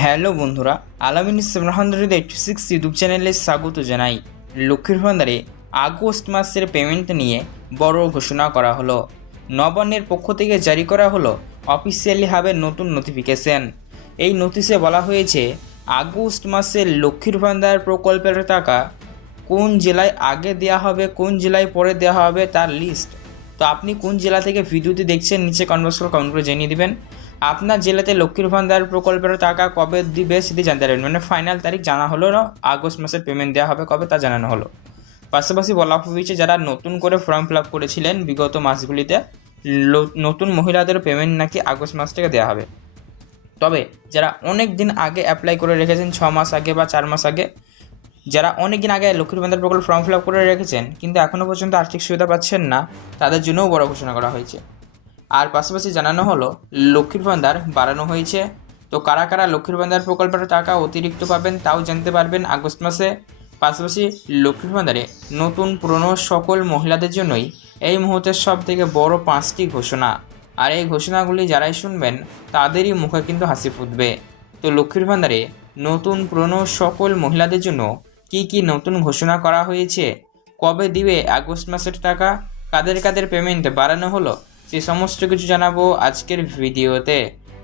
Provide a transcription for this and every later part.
Hello বন্ধুরা, আলামিন ইসলাম eighty six YouTube চ্যানেলে স্বাগত জানাই। লক্ষ্মীর ভান্ডারে আগস্ট মাসের পেমেন্ট নিয়ে বড় ঘোষণা করা হলো। নবান্নের পক্ষ থেকে জারি করা হলো অফিসিয়ালি হবে নতুন নোটিফিকেশন এই নোটিশে বলা হয়েছে, আগস্ট মাসের লক্ষ্মীর ভান্ডার প্রকল্পের টাকা কোন জেলায় আগে দেওয়া হবে, কোন জেলায় পরে দেওয়া হবে তার লিস্ট তো আপনি কোন জেলা থেকে ভিডিওটি দেখছেন, নিচে কনভার্স করে কমেন্ট করে জানিয়ে দিবেন। আপনার জেলাতে লক্ষ্মীর ভান্ডার প্রকল্পের টাকা কবে দিবে সেটি জানতে পারবেন মানে ফাইনাল তারিখ জানা হলো না, আগস্ট মাসের পেমেন্ট দেওয়া হবে কবে তা জানানো হলো। পাশাপাশি বলা হয়েছে, যারা নতুন করে ফর্ম ফিল আপ করেছিলেন বিগত মাসগুলিতে নতুন মহিলাদের পেমেন্ট নাকি আগস্ট মাস থেকে দেওয়া হবে। তবে যারা অনেক দিন আগে অ্যাপ্লাই করে রেখেছেন, ছ মাস আগে বা চার মাস আগে, যারা অনেক দিন আগে লক্ষ্মীর ভান্ডার প্রকল্প ফর্ম ফিল আপ করে রেখেছেন, কিন্তু এখনও পর্যন্ত আর্থিক সুবিধা পাচ্ছেন না, তাদের জন্যও বড় ঘোষণা করা হয়েছে। আর পাশাপাশি জানানো হলো, লক্ষ্মীর ভান্ডার বাড়ানো হয়েছে। তো কারা কারা লক্ষ্মীর ভান্ডার প্রকল্পের টাকা অতিরিক্ত পাবেন তাও জানতে পারবেন আগস্ট মাসে। পাশাপাশি লক্ষ্মীর ভান্ডারে নতুন পুরনো সকল মহিলাদের জন্যই এই মুহূর্তের সব থেকে বড় পাঁচটি ঘোষণা। আর এই ঘোষণাগুলি যারাই শুনবেন, তাদেরই মুখে কিন্তু হাসি ফুটবে। তো লক্ষ্মীর ভান্ডারে নতুন পুরনো সকল মহিলাদের জন্য কি কি নতুন ঘোষণা করা হয়েছে, কবে দিবে আগস্ট মাসের টাকা, কাদের কাদের পেমেন্ট বাড়ানো হলো সে সমস্ত কিছু জানাব আজকের ভিডিওতে।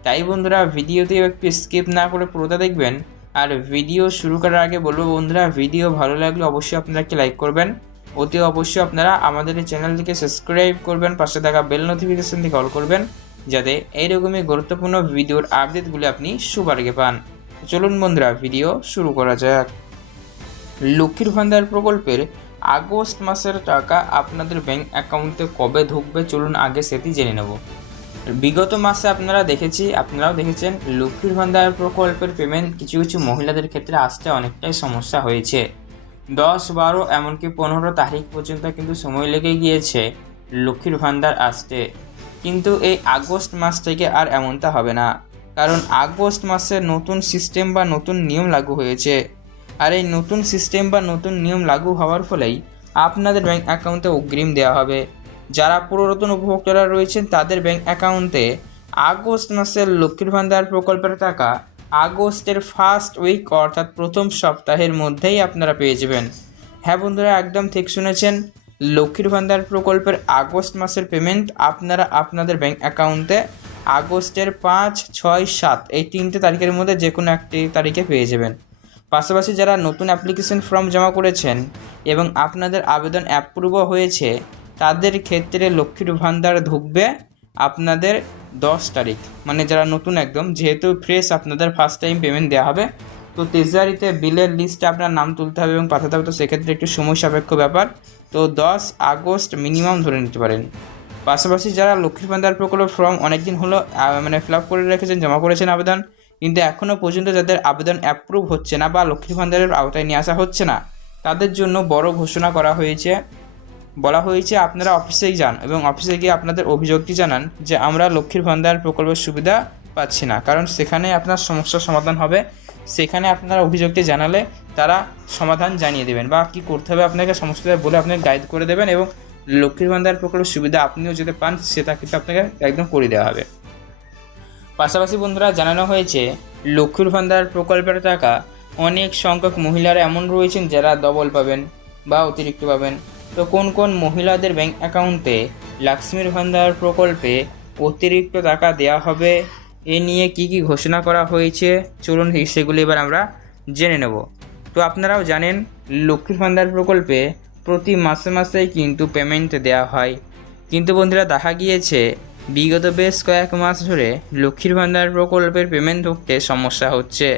তাই বন্ধুরা ভিডিওতে একটু স্কিপ না করে পুরোটা দেখবেন। আর ভিডিও শুরু করার আগে বলব বন্ধুরা, ভিডিও ভালো লাগলে অবশ্যই আপনারা একটি লাইক করবেন। অতি অবশ্যই আপনারা আমাদের এই চ্যানেলটিকে সাবস্ক্রাইব করবেন, পাশে থাকা বেল নোটিফিকেশন থেকে অল করবেন, যাতে এইরকমই গুরুত্বপূর্ণ ভিডিওর আপডেটগুলি আপনি সবার আগে পান। চলুন বন্ধুরা, ভিডিও শুরু করা যাক। লক্ষ্মীর ভান্ডার প্রকল্পের আগস্ট মাসের টাকা আপনাদের ব্যাঙ্ক অ্যাকাউন্টে কবে ঢুকবে চলুন আগে সেটি জেনে নেব। বিগত মাসে আপনারা দেখেছি, আপনারাও দেখেছেন, লক্ষ্মীর ভান্ডার প্রকল্পের পেমেন্ট কিছু কিছু মহিলাদের ক্ষেত্রে আসতে অনেকটাই সমস্যা হয়েছে। দশ, বারো, এমনকি পনেরো তারিখ পর্যন্ত কিন্তু সময় লেগে গিয়েছে লক্ষ্মীর ভান্ডার আসতে। কিন্তু এই আগস্ট মাস থেকে আর এমনটা হবে না। কারণ আগস্ট মাসে নতুন সিস্টেম বা নতুন নিয়ম লাগু হয়েছে। আর এই নতুন সিস্টেম বা নতুন নিয়ম লাগু হওয়ার ফলেই আপনাদের ব্যাঙ্ক অ্যাকাউন্টে অগ্রিম দেওয়া হবে। যারা পুরাতন উপভোক্তারা রয়েছেন, তাদের ব্যাঙ্ক অ্যাকাউন্টে আগস্ট মাসের লক্ষ্মীর ভান্ডার প্রকল্পের টাকা আগস্টের ফার্স্ট উইক অর্থাৎ প্রথম সপ্তাহের মধ্যেই আপনারা পেয়ে যাবেন। হ্যাঁ বন্ধুরা, একদম ঠিক শুনেছেন, লক্ষ্মীর ভান্ডার প্রকল্পের আগস্ট মাসের পেমেন্ট আপনারা আপনাদের ব্যাঙ্ক অ্যাকাউন্টে আগস্টের পাঁচ, ছয়, সাত, এই তিনটে তারিখের মধ্যে যে কোনো একটি তারিখে পেয়ে যাবেন। পাশাপাশি যারা নতুন অ্যাপ্লিকেশন ফর্ম জমা করেছেন এবং আপনাদের আবেদন অ্যাপ্রুভও হয়েছে, তাদের ক্ষেত্রে লক্ষ্মীর ভান্ডার ঢুকবে আপনাদের দশ তারিখ। মানে যারা নতুন একদম, যেহেতু ফ্রেশ আপনাদের ফার্স্ট টাইম পেমেন্ট দেওয়া হবে, তো তেজারিতে বিলের লিস্টে আপনার নাম তুলতে হবে এবং পাঠাতে হবে। তো সেক্ষেত্রে একটু সময় সাপেক্ষ ব্যাপার। তো দশ আগস্ট মিনিমাম ধরে নিতে পারেন। পাশাপাশি যারা লক্ষ্মীর ভান্ডার প্রকল্প ফর্ম অনেকদিন হলো মানে ফিল আপ করে রেখেছেন, জমা করেছেন আবেদন কিন্তু এখনও পর্যন্ত যাদের আবেদন অ্যাপ্রুভ হচ্ছে না বা লক্ষ্মীর ভান্ডারের আওতায় নিয়ে আসা হচ্ছে না, তাদের জন্য বড় ঘোষণা করা হয়েছে। বলা হয়েছে, আপনারা অফিসেই যান এবং অফিসে গিয়ে আপনাদের অভিযোগটি জানান যে আমরা লক্ষ্মীর ভান্ডার প্রকল্পের সুবিধা পাচ্ছি না। কারণ সেখানে আপনার সমস্যার সমাধান হবে। সেখানে আপনারা অভিযোগটি জানালে তারা সমাধান জানিয়ে দেবেন বা কী করতে হবে আপনাকে সমস্যাটা বলে আপনাকে গাইড করে দেবেন এবং লক্ষ্মীর ভান্ডার প্রকল্পের সুবিধা আপনিও যদি পান, সেটা কিন্তু আপনাকে একদম করে দেওয়া হবে। পাশাপাশি বন্ধুরা জানানো হয়েছে, লক্ষ্মীর ভান্ডার প্রকল্পের টাকা অনেক সংখ্যক মহিলারা এমন রয়েছেন যারা ডবল পাবেন বা অতিরিক্ত পাবেন। তো কোন কোন মহিলাদের ব্যাংক অ্যাকাউন্টে লক্ষ্মীর ভান্ডার প্রকল্পে অতিরিক্ত টাকা দেওয়া হবে, এ নিয়ে কি কি ঘোষণা করা হয়েছে, চলুন সেগুলি এবার আমরা জেনে নেব। তো আপনারাও জানেন, লক্ষ্মীর ভান্ডার প্রকল্পে প্রতি মাসে মাসেই কিন্তু পেমেন্ট দেওয়া হয়। কিন্তু বন্ধুরা দেখা গিয়েছে বিগত বেশ কয়েক মাস ধরে লক্ষ্মীর ভান্ডার প্রকল্পের পেমেন্ট ঢুকতে সমস্যা হচ্ছে।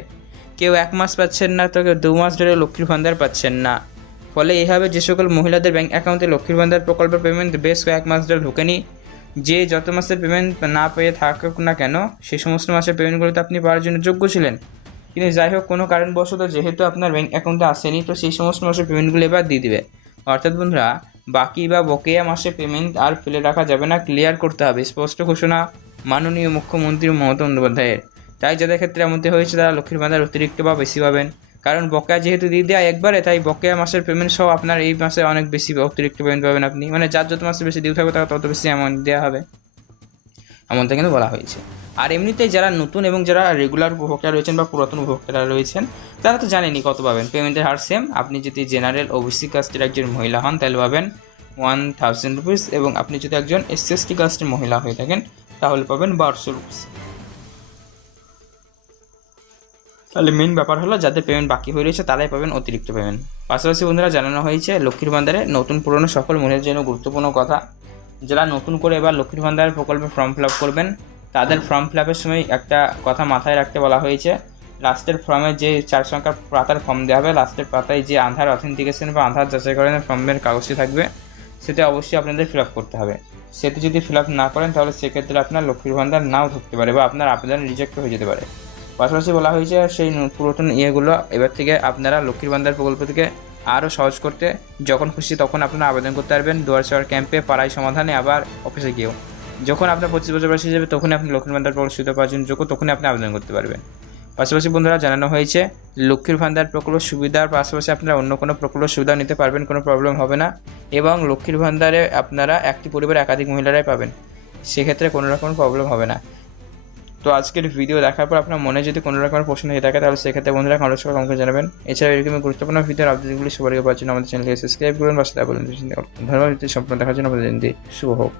কেউ এক মাস পাচ্ছেন না, তো কেউ দু মাস ধরে লক্ষ্মীর ভান্ডার পাচ্ছেন না। ফলে এভাবে যে সকল মহিলাদের ব্যাঙ্ক অ্যাকাউন্টে লক্ষ্মীর ভান্ডার প্রকল্পের পেমেন্ট বেশ কয়েক মাস ধরে ঢোকেনি, যে যত মাসের পেমেন্ট না পেয়ে থাকুক না কেন সেই সমস্ত মাসের পেমেন্টগুলোতে আপনি পাওয়ার জন্য যোগ্য ছিলেন। কিন্তু যাই হোক, কোনো কারণবশত যেহেতু আপনার ব্যাঙ্ক অ্যাকাউন্টে আসেনি, তো সেই সমস্ত মাসের পেমেন্টগুলো এবার দিয়ে দিবে। অর্থাৎ বন্ধুরা বাকি বা বকেয়া মাসে পেমেন্ট আর ফেলে রাখা যাবে না ক্লিয়ার করতে হবে। স্পষ্ট ঘোষণা মাননীয় মুখ্যমন্ত্রী মমতা বন্দ্যোপাধ্যায়ের। তাই যাদের ক্ষেত্রে এমনটি হয়েছে, তারা লক্ষ্মীর ভান্ডার অতিরিক্ত বা বেশি পাবেন। কারণ বকেয়া যেহেতু দিয়ে দেওয়া একবারে, তাই বকেয়া মাসের পেমেন্ট সহ আপনার এই মাসে অনেক বেশি অতিরিক্ত পেমেন্ট পাবেন আপনি। মানে যার যত মাসে বেশি ডিউ থাকবে, তার তত বেশি অ্যামাউন্ট দেওয়া হবে। এমনটা কিন্তু বলা হয়েছে। আর এমনিতেই যারা নতুন এবং যারা রেগুলার উপভোক্তা রয়েছেন বা পুরাতন উপভোক্তারা রয়েছেন, তারা তো জানেনই কত পাবেন। পেমেন্টের হার সেম আপনি যদি জেনারেল ওবিসি কাস্টের একজন মহিলা হন, তাহলে পাবেন ওয়ান থাউজেন্ড রুপিস এবং আপনি যদি একজন এস এসটি কাস্টের মহিলা হয়ে থাকেন, তাহলে পাবেন বারোশো রুপিস তাহলে মেন ব্যাপার হলো যাদের পেমেন্ট বাকি হয়ে রয়েছে, তারাই পাবেন অতিরিক্ত পেমেন্ট পাশাপাশি বন্ধুরা জানানো হয়েছে, লক্ষ্মীর ভান্ডারে নতুন পুরনো সকল মহিলাদের জন্য গুরুত্বপূর্ণ কথা। যারা নতুন করে এবার লক্ষ্মীর ভান্ডার প্রকল্পে ফর্ম ফিল আপ করবেন তাদের ফর্ম ফিল আপের সময় একটা কথা মাথায় রাখতে বলা হয়েছে। লাস্টের ফর্মে যে চার সংখ্যার পাতার ফর্ম দেওয়া হবে লাস্টের পাতায় যে আধার অথেন্টিকেশন বা আধার যাচাই করেন ফর্মের কাগজটি থাকবে, সেটা অবশ্যই আপনাদের ফিল আপ করতে হবে। সেটি যদি ফিল আপ না করেন, তাহলে সেক্ষেত্রে আপনার লক্ষ্মীর ভান্ডার নাও ধরতে পারে বা আপনার আবেদন রিজেক্ট হয়ে যেতে পারে। পাশাপাশি বলা হয়েছে, সেই পুরাতন ইয়েগুলো এবার থেকে আপনারা লক্ষ্মীর ভান্ডার প্রকল্প থেকে আরও সহজ করতে, যখন খুশি তখন আপনারা আবেদন করতে পারবেন। দুয়ার চার ক্যাম্পে পাড়ায় সমাধানে আবার অফিসে গিয়েও। যখন আপনার পঁচিশ বছর বয়স হয়ে যাবে, তখনই আপনি লক্ষ্মীর ভান্ডার প্রকল্প সুবিধা পাওয়ার জন্য যোগ্য, তখনই আপনি আবেদন করতে পারবেন। পাশাপাশি বন্ধুরা, জানানো হয়েছে, লক্ষ্মীর ভান্ডার প্রকল্প সুবিধার পাশাপাশি আপনারা অন্য কোনো প্রকল্প সুবিধা নিতে পারবেন, কোনো প্রবলেম হবে না। এবং লক্ষ্মীর ভান্ডারে আপনারা একটি পরিবারে একাধিক মহিলারাই পাবেন। সেক্ষেত্রে কোনো রকম প্রবলেম হবে না। তো আজকের ভিডিও দেখার পর আপনার মনে যদি কোনো রকমের প্রশ্ন হয়ে থাকে, তাহলে সেক্ষেত্রে বন্ধুরা কমেন্ট করে আমাকে জানাবেন। এছাড়া এরকম গুরুত্বপূর্ণ ভিডিওর আপডেটগুলি সবাইকে পাওয়ার জন্য আমাদের চ্যানেলকে সাবস্ক্রাইব করুন বা সেটা বলুন ধন্যবাদ সম্পূর্ণ দেখার জন্য আমাদের শুভ হোক।